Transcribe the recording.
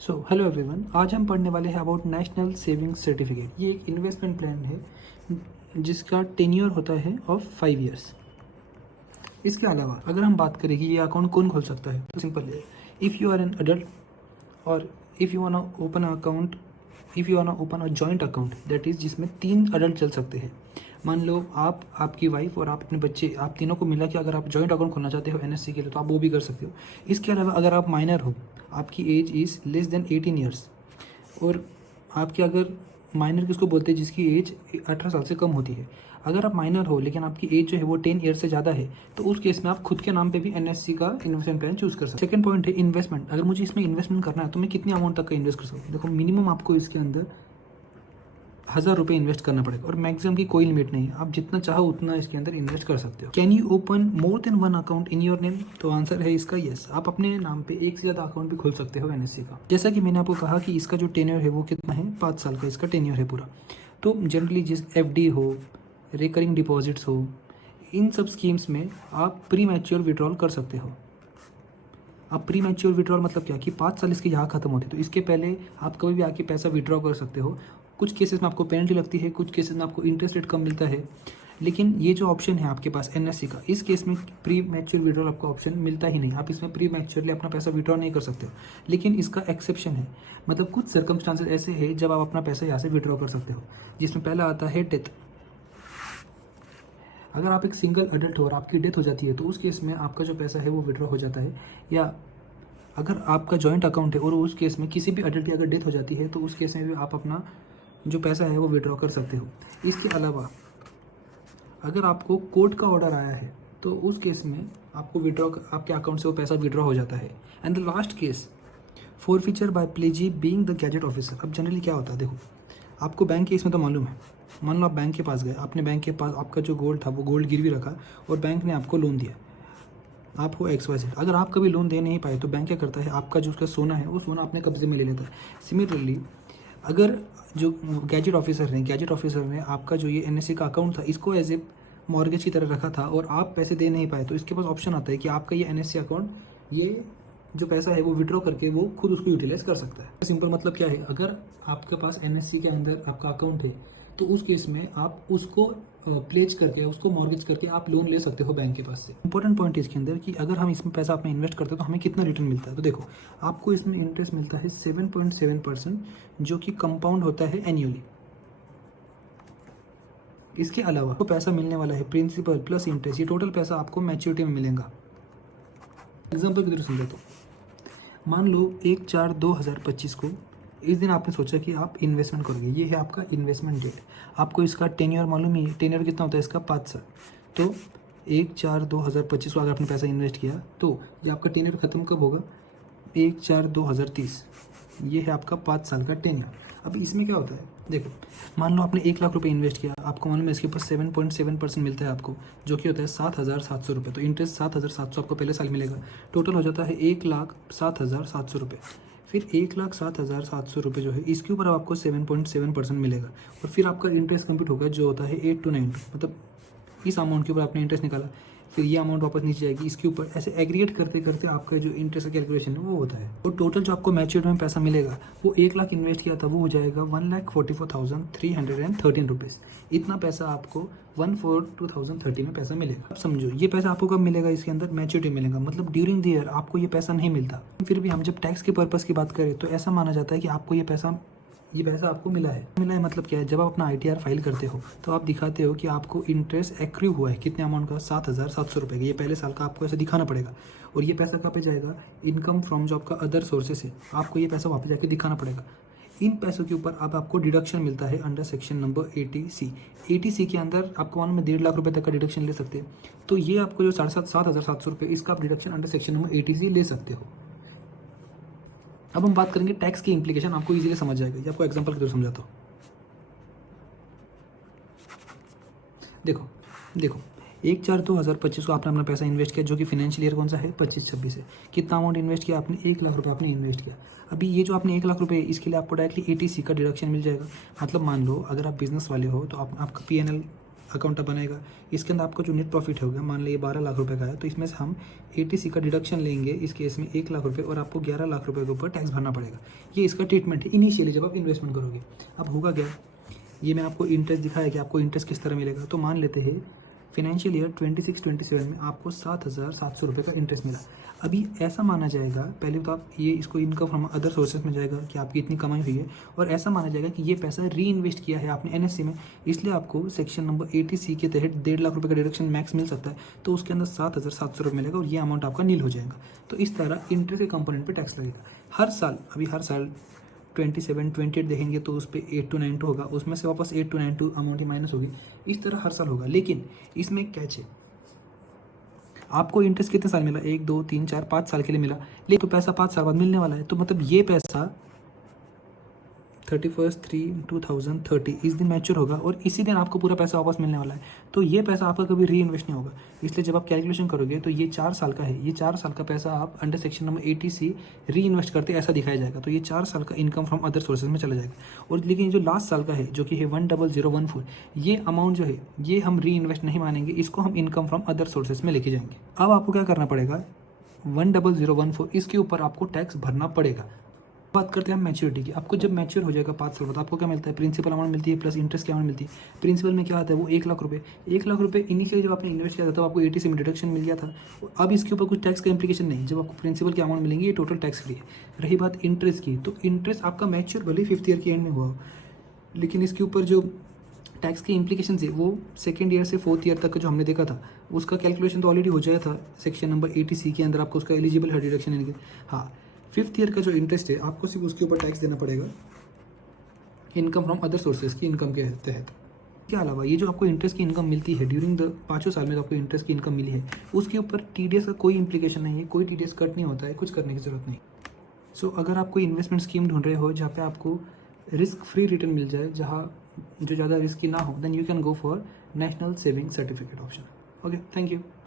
Hello everyone, आज हम पढ़ने वाले हैं अबाउट नेशनल सेविंग्स सर्टिफिकेट। ये एक इन्वेस्टमेंट प्लान है जिसका टेन्योर होता है ऑफ 5 इयर्स। इसके अलावा अगर हम बात करें कि ये अकाउंट कौन खोल सकता है, तो सिंपल है, if you are an adult और if you want to open account, if you want to open a joint account, that is जिसमें 3 अडल्ट चल सकते हैं। मान लो आप, आपकी वाइफ और आप अपने बच्चे, आप तीनों को मिला कि अगर आप जॉइंट अकाउंट खोलना चाहते हो एनएससी के लिए, तो आप वो भी कर सकते हो। इसके अलावा अगर आप माइनर हो, आपकी age is less than 18 years, और आपकी अगर माइनर किसको बोलते हैं, जिसकी एज 18 साल से कम होती है। अगर आप माइनर हो लेकिन आपकी एज जो है वो 10 ईयर से ज़्यादा है, तो उस केस में आप खुद के नाम पे भी एनएससी का इन्वेस्टमेंट प्लान चूज़ कर सकते हैं। सेकंड पॉइंट है इन्वेस्टमेंट। अगर मुझे इसमें इन्वेस्टमेंट करना है तो मैं कितनी अमाउंट तक का इन्वेस्ट कर सकता हूँ। देखो, मिनिमम आपको इसके अंदर 1000 रुपये इन्वेस्ट करना पड़ेगा, और मैक्सिमम की कोई लिमिट नहीं है। आप जितना चाहो उतना इसके अंदर इन्वेस्ट कर सकते हो। Can you open more than 1 account in your name? तो आंसर है इसका यस। आप अपने नाम पे एक से ज़्यादा अकाउंट भी खोल सकते हो एनएससी का। जैसा कि मैंने आपको कहा कि इसका जो टेन्योर है वो कितना है, 5 साल का इसका टेन्योर है पूरा। तो जनरली जिस एफडी हो, रिकरिंग डिपॉजिट्स हो, इन सब स्कीम्स में आप प्री मैच्योर विड्रॉल कर सकते हो। अब प्री मैच्योर विड्रॉल मतलब क्या कि 5 साल इसके यहाँ खत्म होते हैं, तो इसके पहले आप कभी भी आके पैसा विड्रॉ कर सकते हो। कुछ केसेस में आपको पेनल्टी लगती है, कुछ केसेस में आपको इंटरेस्ट रेट कम मिलता है, लेकिन ये जो ऑप्शन है आपके पास एनएससी का, इस केस में प्री मैच्योर विड्रॉल आपको ऑप्शन मिलता ही नहीं। आप इसमें प्री मैच्योरली अपना पैसा विड्रॉ नहीं कर सकते हो। लेकिन इसका एक्सेप्शन है, मतलब कुछ सर्कमस्टांसेस ऐसे हैं जब आप अपना पैसा यहाँ से विड्रॉ कर सकते हो, जिसमें पहला आता है डेथ। अगर आप एक सिंगल अडल्ट हो और आपकी डेथ हो जाती है, तो उस केस में आपका जो पैसा है वो विड्रॉ हो जाता है। या अगर आपका जॉइंट अकाउंट है और उस केस में किसी भी अडल्ट की अगर डेथ हो जाती है, तो उस केस में भी आप अपना जो पैसा है वो विड्रॉ कर सकते हो। इसके अलावा अगर आपको कोर्ट का ऑर्डर आया है, तो उस केस में आपको विड्रॉ, आपके अकाउंट से वो पैसा विड्रॉ हो जाता है। And the last case, forfeiture by pledgee being the gazette officer. अब जनरली क्या होता है, देखो, आपको बैंक के इसमें तो मालूम है। मान लो आप बैंक के पास गए, आपने बैंक के पास आपका जो गोल्ड था वो गोल्ड गिरवी रखा, और बैंक ने आपको लोन दिया, आप हो XYZ। अगर आप कभी लोन दे नहीं पाए, तो बैंक क्या करता है, आपका जो उसका सोना है वो सोना अपने कब्जे में ले लेता है। सिमिलरली अगर जो गैजेट ऑफिसर ने आपका जो ये एनएससी का अकाउंट था, इसको एज ए मॉर्गेज की तरह रखा था, और आप पैसे दे नहीं पाए, तो इसके पास ऑप्शन आता है कि आपका ये एनएससी अकाउंट, ये जो पैसा है वो विड्रॉ करके वो खुद उसको यूटिलाइज कर सकता है। सिंपल मतलब क्या है, अगर आपके पास एनएससी के अंदर आपका अकाउंट है, तो उस केस में आप उसको प्लेज करके, उसको मॉर्गेज करके आप लोन ले सकते हो बैंक के पास से। इंपॉर्टेंट पॉइंट इसके अंदर कि अगर हम इसमें पैसा अपना इन्वेस्ट करते हैं तो हमें कितना रिटर्न मिलता है। तो देखो, आपको इसमें इंटरेस्ट मिलता है 7.7%, जो कि कंपाउंड होता है एन्युअली। इसके अलावा आपको पैसा मिलने वाला है प्रिंसिपल प्लस इंटरेस्ट, ये टोटल पैसा आपको मैच्योरिटी में मिलेगा। एग्जाम्पल की तरह समझा, तो मान लो 1/4/2025 को, इस दिन आपने सोचा कि आप इन्वेस्टमेंट करोगे। ये है आपका इन्वेस्टमेंट डेट। आपको इसका टेन्योर मालूम ही है, टेन्योर कितना होता है इसका, 5 साल। तो 1/4/2025 को अगर आपने पैसा इन्वेस्ट किया, तो ये आपका टेन्योर खत्म कब होगा, 1/4/2030। ये है आपका 5 साल का टेन्योर। अब इसमें क्या होता है, देखो, मान लो आपने 1 लाख रुपए इन्वेस्ट किया, आपको मालूम है इसके ऊपर 7.7% मिलता है आपको, जो कि होता है 7,700 रुपये। तो इंटरेस्ट 7,700 आपको पहले साल मिलेगा। टोटल हो जाता है 1,07,700 रुपये। फिर 1,07,700 रुपये जो है, इसके ऊपर आपको 7.7% मिलेगा, और फिर आपका इंटरेस्ट कंप्लीट होगा, जो होता है 8 to 9, मतलब इस अमाउंट के ऊपर आपने इंटरेस्ट निकाला, फिर ये अमाउंट वापस नीचे जाएगी, इसके ऊपर ऐसे एग्रीगेट करते करते आपका जो इंटरेस्ट कैलकुलेशन है वो होता है। और टोटल जो आपको मैच्योर में पैसा मिलेगा, वो 1 लाख इन्वेस्ट किया था, वो हो जाएगा 1,44,313 रुपीज़। इतना पैसा आपको 1/4/2030 में पैसा मिलेगा। अब समझो, ये पैसा आपको कब मिलेगा, इसके अंदर मैच्योरिटी मिलेगा, मतलब ड्यूरिंग द ईयर आपको ये पैसा नहीं मिलता। फिर भी हम जब टैक्स के पर्पज़ की बात करें, तो ऐसा माना जाता है कि आपको ये पैसा आपको मिला है। मतलब क्या है, जब आप अपना ITR फाइल करते हो, तो आप दिखाते हो कि आपको इंटरेस्ट एक्रू हुआ है, कितने अमाउंट का, 7,700 रुपये का। ये पहले साल का आपको ऐसे दिखाना पड़ेगा, और ये पैसा कहाँ पे जाएगा, इनकम फ्रॉम जॉब का अदर सोर्सेस है, आपको ये पैसा वापस जाके दिखाना पड़ेगा। इन पैसों के ऊपर अब आपको डिडक्शन मिलता है under section number 80C। 80C के अंदर आपको मालूम है 1.5 लाख रुपये तक का डिडक्शन ले सकते हैं। तो ये आपको जो 7,700 रुपये, इसका आप deduction under section number 80C ले सकते हो। अब हम बात करेंगे टैक्स की इम्प्लीकेशन, आपको इजीली समझ जाएगा। ये आपको एग्जांपल के थ्रू समझाता हूँ। देखो 1/4/2025 को आपने अपना पैसा इन्वेस्ट किया, जो कि फाइनेंशियल ईयर कौन सा है, 25-26 है। कितना अमाउंट इन्वेस्ट किया आपने, 1 लाख रुपये आपने इन्वेस्ट किया। अभी ये जो आपने 1 लाख रुपये, इसके लिए आपको डायरेक्टली 80C का डिडक्शन मिल जाएगा। मतलब मान लो अगर आप बिजनेस वाले हो, तो आपका PNL अकाउंट आप बनाएगा, इसके अंदर आपका जो नेट प्रॉफिट होगा, मान लीजिए 12 लाख रुपए का है, तो इसमें से हम ATC का डिडक्शन लेंगे, इस केस में 1 लाख रुपए, और आपको 11 लाख रुपए के ऊपर टैक्स भरना पड़ेगा। ये इसका ट्रीटमेंट है इनिशियली जब आप इन्वेस्टमेंट करोगे। अब होगा क्या, ये मैं आपको इंटरेस्ट दिखाया कि आपको इंटरेस्ट किस तरह मिलेगा। तो मान लेते हैं फाइनेंशियल ईयर 26-27 में आपको 7,700 रुपये का इंटरेस्ट मिला। अभी ऐसा माना जाएगा, पहले तो आप ये इसको इनकम फ्रॉम अदर सोर्सेज में जाएगा कि आपकी इतनी कमाई हुई है, और ऐसा माना जाएगा कि ये पैसा री इन्वेस्ट किया है आपने NSC में, इसलिए आपको सेक्शन नंबर 80C के तहत 1.5 लाख रुपये का डिडक्शन मैक्स मिल सकता है। तो उसके अंदर 7,700 रुपये मिलेगा, और ये अमाउंट आपका नील हो जाएगा। तो इस तरह इंटरेस्ट के कंपोनेंट पर टैक्स लगेगा हर साल। अभी हर साल 27-28 देखेंगे तो उस पर 8,292 होगा, उसमें से वापस 8,292 अमाउंट ही माइनस होगी। इस तरह हर साल होगा, लेकिन इसमें कैच है, आपको इंटरेस्ट कितने साल मिला, 1 2 3 4 5 साल के लिए मिला, लेकिन तो पैसा 5 साल बाद मिलने वाला है। तो मतलब ये पैसा 31/3/2030 इस दिन मैच्योर होगा, और इसी दिन आपको पूरा पैसा वापस मिलने वाला है। तो ये पैसा आपका कभी री इन्वेस्ट नहीं होगा। इसलिए जब आप कैलकुलेशन करोगे तो ये 4 साल का है, ये 4 साल का पैसा आप अंडर सेक्शन नंबर 80C री इन्वेस्ट करते ऐसा दिखाया जाएगा। तो ये 4 साल का इनकम फ्रॉम अदर सोर्सेज में चला जाएगा। और लेकिन जो लास्ट साल का है, जो कि है 10014, ये अमाउंट जो है ये हम री इन्वेस्ट नहीं मानेंगे, इसको हम इनकम फ्रॉम अदर सोर्सेज में लेके जाएंगे। अब आपको क्या करना पड़ेगा, 10014 इसके ऊपर आपको टैक्स भरना पड़ेगा। बात करते हैं हम मैच्योरिटी की। आपको जब मैच्योर हो जाएगा 5 साल बाद, आपको क्या मिलता है, प्रिंसिपल अमाउंट मिलती है प्लस इंटरेस्ट की अमाउंट मिलती है। प्रिंसिपल में क्या आता है, वो 1 लाख रुपये। 1 लाख रुपये इनिशियली जब आपने इन्वेस्ट किया था तो आपको 80C में डिडक्शन मिल गया था। अब इसके ऊपर कुछ टैक्स का इंप्लीकेशन नहीं, जब आपको प्रिंसिपल की अमाउंट मिलेंगी ये टोटल टैक्स फ्री है। रही बात इंटरेस्ट की, तो इंटरेस्ट आपका मैच्योर भले 5th ईयर के एंड में हुआ, लेकिन इसके ऊपर जो टैक्स के इंप्लीकेशन है वो 2nd ईयर से 4th ईयर तक का जो हमने देखा था उसका कैलकुलेशन तो ऑलरेडी हो जाया था सेक्शन नंबर 80C के अंदर, आपको उसका एलिजिबल है डिडक्शन। हाँ, 5th ईयर का जो इंटरेस्ट है आपको सिर्फ उसके ऊपर टैक्स देना पड़ेगा इनकम फ्रॉम अदर सोर्सेज की इनकम के तहत। के अलावा ये जो आपको इंटरेस्ट की इनकम मिलती है ड्यूरिंग द 5 साल में जो आपको इंटरेस्ट की इनकम मिली है, उसके ऊपर TDS का कोई इंप्लीकेशन नहीं है, कोई TDS कट नहीं होता है, कुछ करने की जरूरत नहीं। सो अगर आप कोई इन्वेस्टमेंट स्कीम ढूंढ रहे हो जहाँ पे आपको रिस्क फ्री रिटर्न मिल जाए, जहाँ जो ज़्यादा रिस्की ना हो, then you can go for national saving certificate option. Okay, thank you.